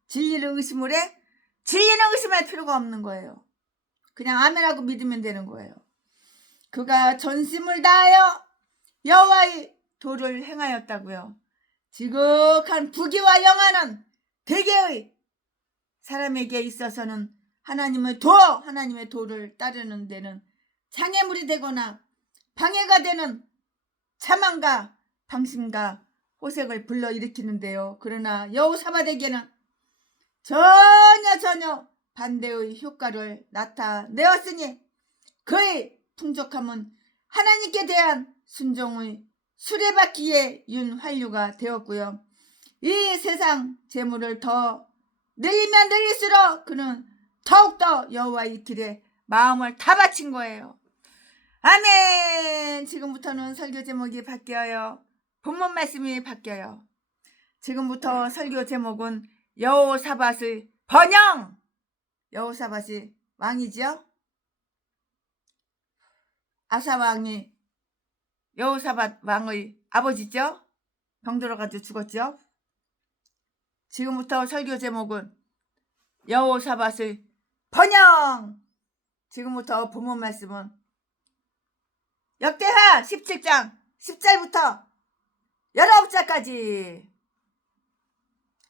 진리를 의심을 해? 진리는 의심할 필요가 없는 거예요. 그냥 아멘하고 믿으면 되는 거예요. 그가 전심을 다하여 여호와의 도를 행하였다고요. 지극한 부귀와 영화는 대개의 사람에게 있어서는 하나님의 도를 따르는 데는 장애물이 되거나 방해가 되는 자만과 방심과 호색을 불러일으키는데요. 그러나 여호사밧에게는 전혀 반대의 효과를 나타내었으니 그의 풍족함은 하나님께 대한 순종의 수레바퀴의 윤활유가 되었고요. 이 세상 재물을 더 늘리면 늘릴수록 그는 더욱더 여호와의 길에 마음을 다 바친 거예요. 아멘. 지금부터는 설교 제목이 바뀌어요. 본문 말씀이 바뀌어요. 지금부터 설교 제목은 여호사밧의 번영. 여호사밧이 왕이지요. 아사 왕이 여호사밧 왕의 아버지죠. 병들어가지고 죽었죠. 지금부터 설교 제목은 여호사밧의 번영. 지금부터 본문 말씀은 역대하 17장 10절부터 19절까지.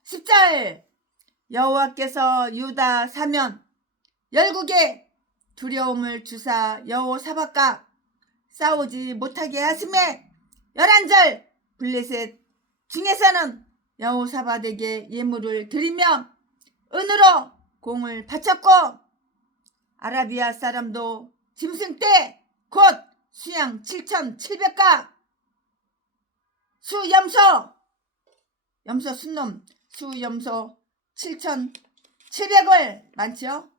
10절. 여호와께서 유다 사면 열국에 두려움을 주사 여호사밧과 싸우지 못하게 하심에 11절. 블레셋 중에서는 여호사밧에게 예물을 드리며 은으로 공을 바쳤고 아라비아 사람도 짐승떼 곧 수양 7,700가 염소 순놈 수염소 7,700을 많지요.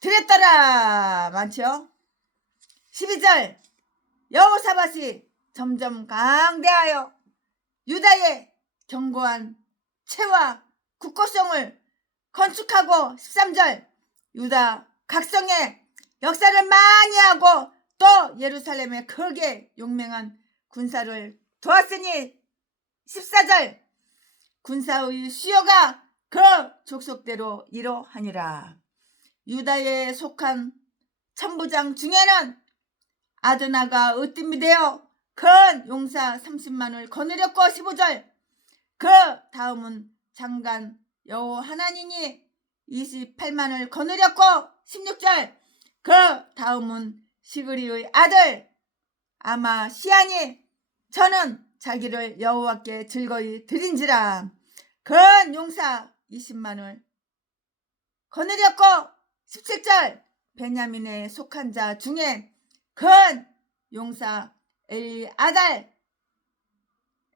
드렸더라. 많지요. 12절. 여호사밧이 점점 강대하여 유다의 견고한 채와 굳고성을 건축하고 13절. 유다 각성의 역사를 많이 하고 또 예루살렘에 크게 용맹한 군사를 두었으니 14절. 군사의 수요가 그 족속대로 이러하니라. 유다에 속한 천부장 중에는 아드나가 으뜸이 되어 큰 용사 30만을 거느렸고 15절. 그 다음은 장관 여호하나니니 28만을 거느렸고 16절. 그 다음은 시그리의 아들 아마시아니 저는 자기를 여호와께 즐거이 드린지라. 큰 용사 20만을 거느렸고 17절. 베냐민에 속한 자 중에 큰 용사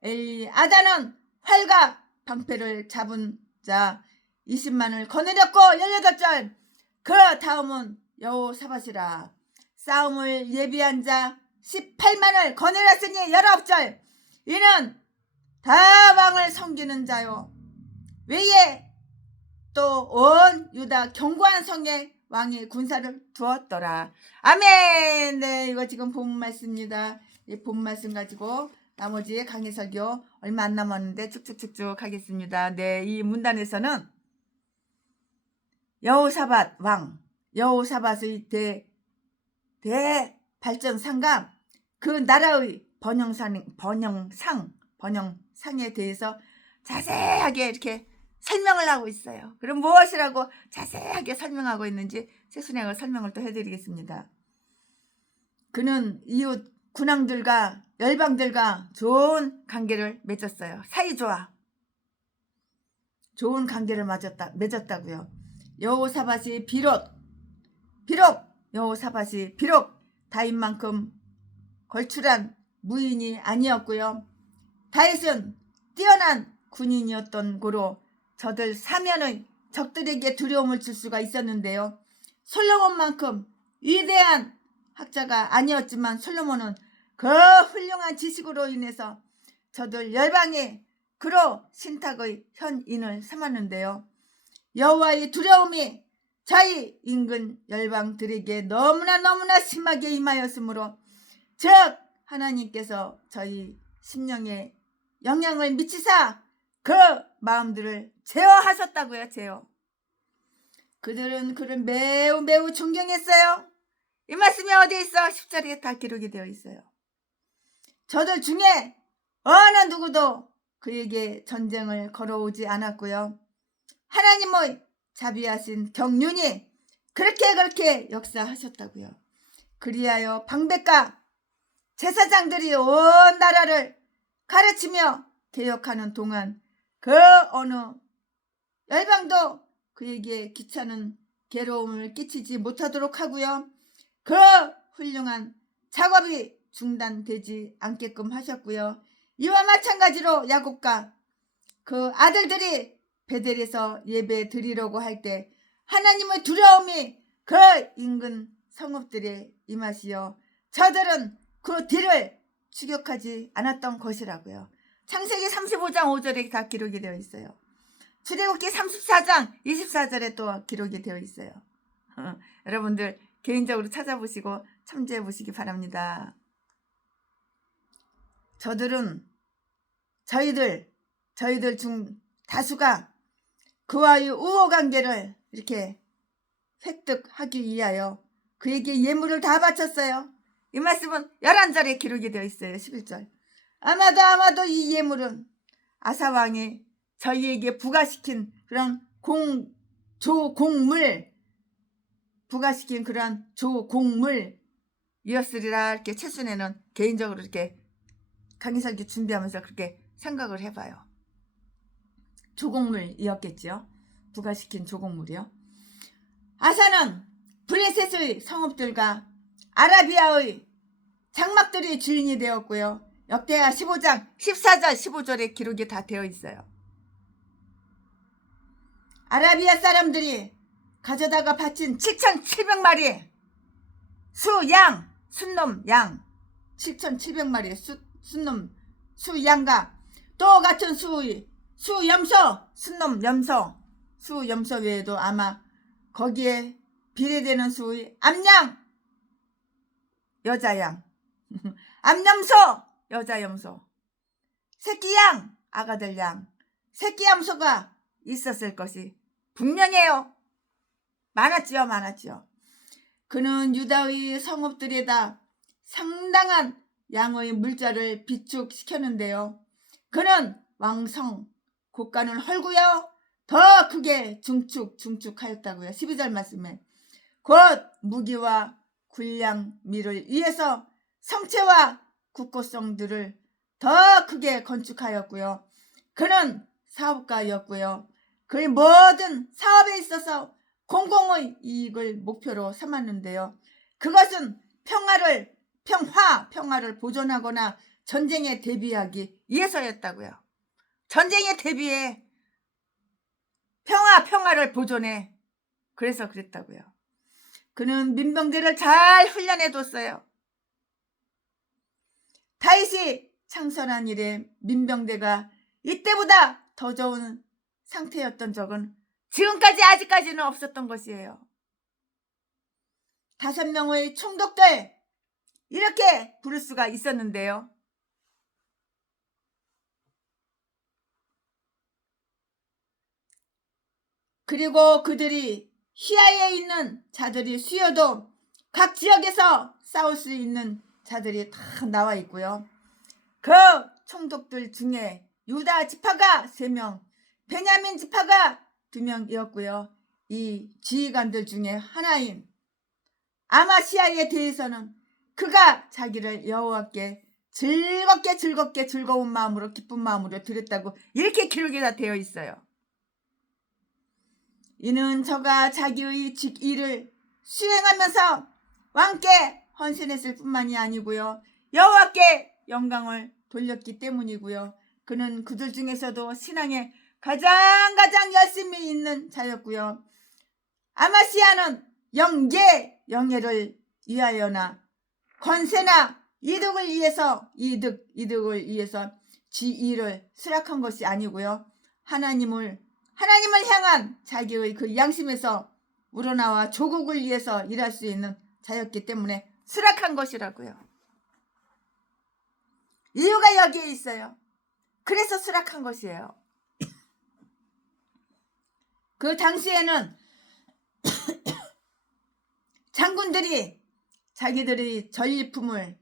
엘리아다는 활과 방패를 잡은 자 20만을 거느렸고 18절. 그 다음은 여호사밧이라. 싸움을 예비한 자 18만을 거느렸으니 19절. 이는 다 왕을 섬기는 자요 외에 또 온 유다 견고한 성에 왕이 군사를 두었더라. 아멘. 네, 이거 지금 본문 말씀입니다. 이 본문 말씀 가지고 나머지 강의 설교 얼마 안 남았는데 쭉쭉쭉쭉 하겠습니다. 네, 이 문단에서는 여호사밧 왕, 여호사밧의 대발전상과 그 나라의 번영상에 대해서 자세하게 이렇게 설명을 하고 있어요. 그럼 무엇이라고 자세하게 설명하고 있는지 최순행을 설명을 또 해드리겠습니다. 그는 이웃 군왕들과 열방들과 좋은 관계를 맺었어요. 사이좋아 좋은 관계를 맺었다고요. 여호사밧이 비록 여호사밧이 다윗만큼 걸출한 무인이 아니었고요. 다윗은 뛰어난 군인이었던 고로 저들 사면의 적들에게 두려움을 줄 수가 있었는데요. 솔로몬만큼 위대한 학자가 아니었지만 솔로몬은 그 훌륭한 지식으로 인해서 저들 열방에 그로 신탁의 현인을 삼았는데요. 여호와의 두려움이 자기 인근 열방들에게 너무나 심하게 임하였으므로 즉 하나님께서 저희 심령에 영향을 미치사 그 마음들을 제어하셨다고요. 제어. 그들은 그를 매우 존경했어요. 이 말씀이 어디에 있어? 10절에 다 기록이 되어 있어요. 저들 중에 어느 누구도 그에게 전쟁을 걸어오지 않았고요. 하나님의 자비하신 경륜이 그렇게 역사하셨다고요. 그리하여 방백과 제사장들이 온 나라를 가르치며 개혁하는 동안 그 어느 열방도 그에게 귀찮은 괴로움을 끼치지 못하도록 하고요. 그 훌륭한 작업이 중단되지 않게끔 하셨고요. 이와 마찬가지로 야곱과 그 아들들이 베델에서 예배 드리려고 할 때 하나님의 두려움이 그 인근 성읍들에 임하시어 저들은 그 뒤를 추격하지 않았던 것이라고요. 창세기 35장 5절에 다 기록이 되어 있어요. 출애굽기 34장 24절에 또 기록이 되어 있어요. 여러분들 개인적으로 찾아보시고 참조해 보시기 바랍니다. 저들은 저희들 중 다수가 그와의 우호관계를 이렇게 획득하기 위하여 그에게 예물을 다 바쳤어요. 이 말씀은 11절에 기록이 되어 있어요. 11절. 아마도 이 예물은 아사왕이 저희에게 부과시킨 그런 부과시킨 그런 조공물이었으리라. 이렇게 최순애는 개인적으로 이렇게 강의설교 준비하면서 그렇게 생각을 해봐요. 조공물이었겠죠. 부과시킨 조공물이요. 아사는 블레셋의 성읍들과 아라비아의 장막들이 주인이 되었고요. 역대하 15장 14절 15절에 기록이 다 되어 있어요. 아라비아 사람들이 가져다가 바친 7,700마리 순놈 양 7,700마리의 수양과 또 같은 수염소 수염소 외에도 아마 거기에 비례되는 수의 암양 여자양 암염소 여자염소 새끼양 아가들양 새끼암소가 있었을 것이 분명해요. 많았지요. 그는 유다의 성읍들에다 상당한 양의 물자를 비축시켰는데요. 그는 왕성 고가는 헐고요 더 크게 중축하였다고요. 12절 말씀에 곧 무기와 군량미를 위해서 성체와 국고성들을 더 크게 건축하였고요. 그는 사업가였고요. 그의 모든 사업에 있어서 공공의 이익을 목표로 삼았는데요. 그것은 평화를 보존하거나 전쟁에 대비하기 위해서였다고요. 전쟁에 대비해 평화를 보존해. 그래서 그랬다고요. 그는 민병대를 잘 훈련해뒀어요. 다윗이 창설한 이래 민병대가 이때보다 더 좋은 상태였던 적은 아직까지는 없었던 것이에요. 5명의 총독들 이렇게 부를 수가 있었는데요. 그리고 그들이 시야에 있는 자들이 수여도 각 지역에서 싸울 수 있는 자들이 다 나와 있고요. 그 총독들 중에 유다 지파가 3명, 베냐민 지파가 2명이었고요. 이 지휘관들 중에 하나인 아마시아에 대해서는 그가 자기를 여호와께 즐거운 마음으로 기쁜 마음으로 드렸다고 이렇게 기록이 다 되어 있어요. 이는 저가 자기의 일을 수행하면서 왕께 헌신했을 뿐만이 아니고요. 여호와께 영광을 돌렸기 때문이고요. 그는 그들 중에서도 신앙에 가장 열심히 있는 자였고요. 아마시아는 영예를 위하여나 권세나 이득을 위해서 지 일을 수락한 것이 아니고요. 하나님을 향한 자기의 그 양심에서 우러나와 조국을 위해서 일할 수 있는 자였기 때문에 수락한 것이라고요. 이유가 여기에 있어요. 그래서 수락한 것이에요. 그 당시에는 장군들이 자기들의 전리품을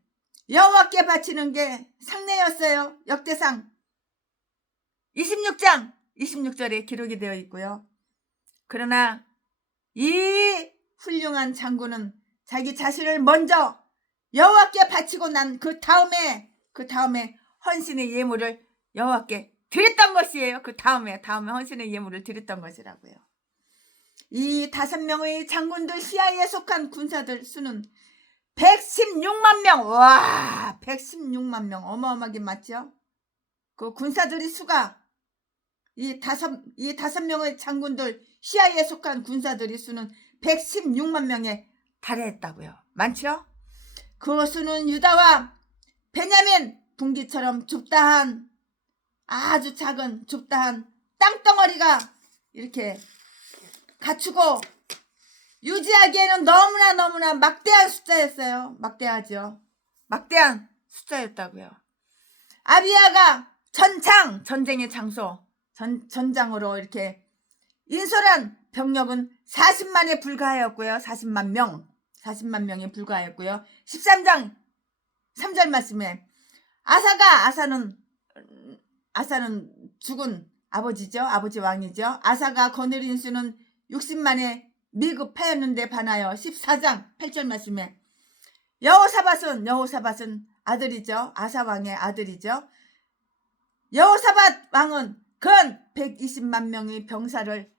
여호와께 바치는 게 상례였어요. 역대상 26장 26절에 기록이 되어 있고요. 그러나 이 훌륭한 장군은 자기 자신을 먼저 여호와께 바치고 난 그 다음에 헌신의 예물을 여호와께 드렸던 것이에요. 그 다음에 헌신의 예물을 드렸던 것이라고요. 이 5명의 장군들 시야에 속한 군사들 수는 116만 명. 와, 116만 명. 어마어마하게 맞죠? 그 군사들이 수가 이 다섯 명의 장군들 시아에 속한 군사들이 수는 116만 명에 달했다고요. 많죠? 그 수는 유다와 베냐민 분기처럼 좁다한 아주 작은 좁다한 땅덩어리가 이렇게 갖추고 유지하기에는 너무나 막대한 숫자였어요. 막대하죠. 막대한 숫자였다고요. 아비야가 전쟁의 장소 전장으로 이렇게 인솔한 병력은 40만에 불과하였고요. 40만 명에 불과하였고요. 13장 3절 말씀에 아사는 죽은 아버지죠. 아버지 왕이죠. 아사가 거느린 수는 60만에 미급하였는데 반하여 14장 8절 말씀에 여호사밧은 아들이죠. 아사 왕의 아들이죠. 여호사밧 왕은 근 120만 명의 병사를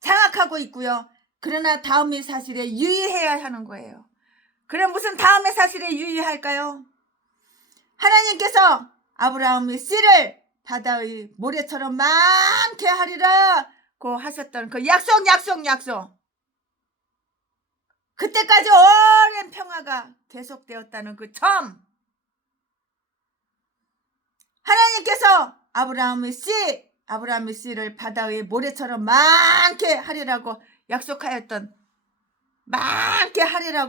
장악하고 있고요. 그러나 다음의 사실에 유의해야 하는 거예요. 그럼 무슨 다음의 사실에 유의할까요? 하나님께서 아브라함의 씨를 바다의 모래처럼 많게 하리라고 하셨던 그 약속. 그때까지 오랜 평화가 계속되었다는 그 점. 하나님께서 아브라함의 씨를 바다의 모래처럼 많게 하리라고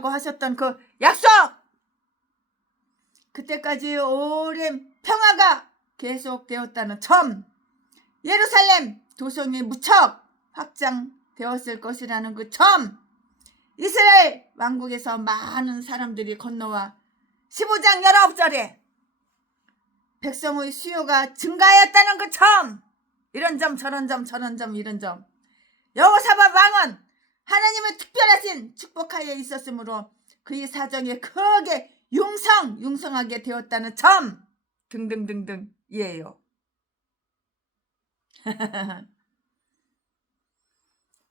하셨던 그 약속. 그때까지 오랜 평화가 계속되었다는 점. 예루살렘 도성이 무척 확장되었을 것이라는 그 점. 이스라엘 왕국에서 많은 사람들이 건너와 15장 19절에 백성의 수요가 증가하였다는 그 점. 이런 점 저런 점 이런 점. 여호사밧 왕은 하나님의 특별하신 축복하에 있었으므로 그의 사정이 크게 융성하게 되었다는 점 등등등등 이에요.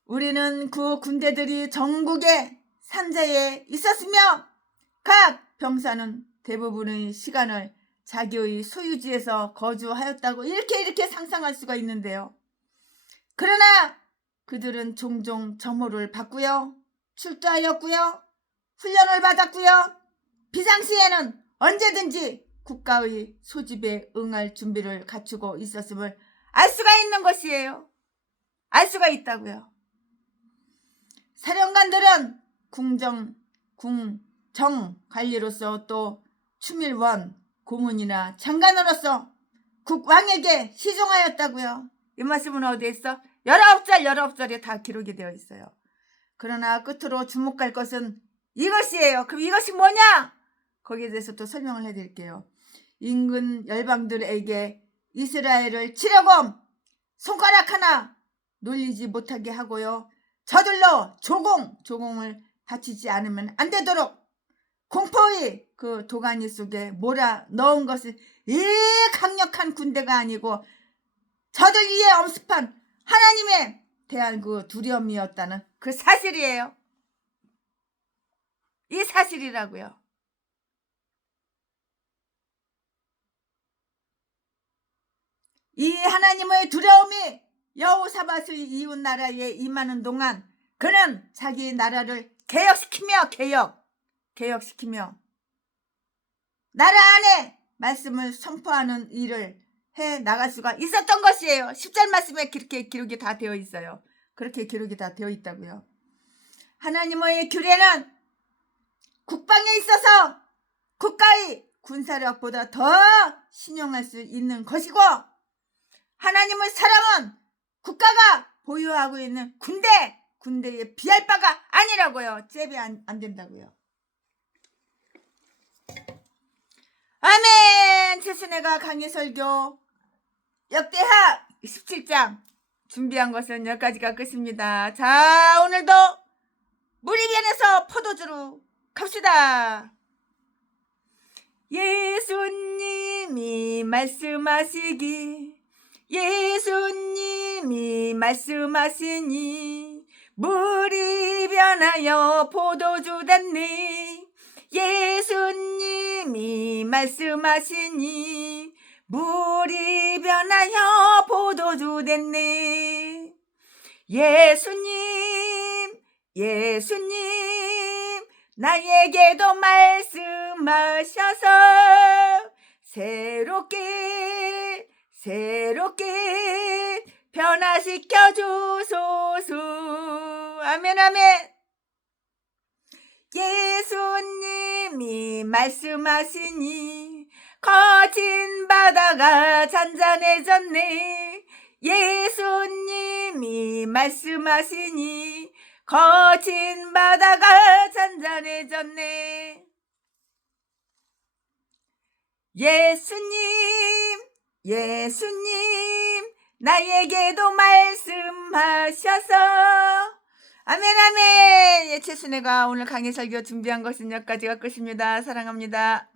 우리는 그 군대들이 전국의 산자에 있었으며 각 병사는 대부분의 시간을 자기의 소유지에서 거주하였다고 이렇게 상상할 수가 있는데요. 그러나 그들은 종종 점호를 받고요. 출두하였고요. 훈련을 받았고요. 비상시에는 언제든지 국가의 소집에 응할 준비를 갖추고 있었음을 알 수가 있는 것이에요. 알 수가 있다고요. 사령관들은 궁정 관리로서 또 추밀원 고문이나 장관으로서 국왕에게 시종하였다고요. 이 말씀은 어디에 있어? 19절에 다 기록이 되어 있어요. 그러나 끝으로 주목할 것은 이것이에요. 그럼 이것이 뭐냐? 거기에 대해서 또 설명을 해드릴게요. 인근 열방들에게 이스라엘을 치려고 손가락 하나 놀리지 못하게 하고요. 저들로 조공을 다치지 않으면 안 되도록 공포의 그 도가니 속에 몰아 넣은 것이 이 강력한 군대가 아니고 저들 위에 엄습한 하나님에 대한 그 두려움이었다는 그 사실이에요. 이 사실이라고요. 이 하나님의 두려움이 여호사밧의 이웃 나라에 임하는 동안 그는 자기 나라를 개혁시키며 나라 안에 말씀을 선포하는 일을 해 나갈 수가 있었던 것이에요. 10절 말씀에 그렇게 기록이 다 되어 있어요. 그렇게 기록이 다 되어 있다고요. 하나님의 규례는 국방에 있어서 국가의 군사력보다 더 신용할 수 있는 것이고 하나님의 사람은 국가가 보유하고 있는 군대에 비할 바가 아니라고요. 잽이 안 된다고요. 아멘. 최순애가 강의설교 역대하 17장 준비한 것은 여기까지가 끝입니다. 자, 오늘도 무리변에서 포도주로 갑시다. 예수님이 말씀하시니 물이 변하여 포도주 됐네. 예수님이 말씀하시니 물이 변하여 포도주 됐네. 예수님 나에게도 말씀하셔서 새롭게 변화시켜 주소서. 아멘 아멘. 예수님이 말씀하시니 거친 바다가 잔잔해졌네. 예수님이 말씀하시니 거친 바다가 잔잔해졌네. 예수님 나에게도 말씀하셔서. 아멘 아멘. 예, 최순애가 오늘 강의 설교 준비한 것은 여기까지가 끝입니다. 사랑합니다.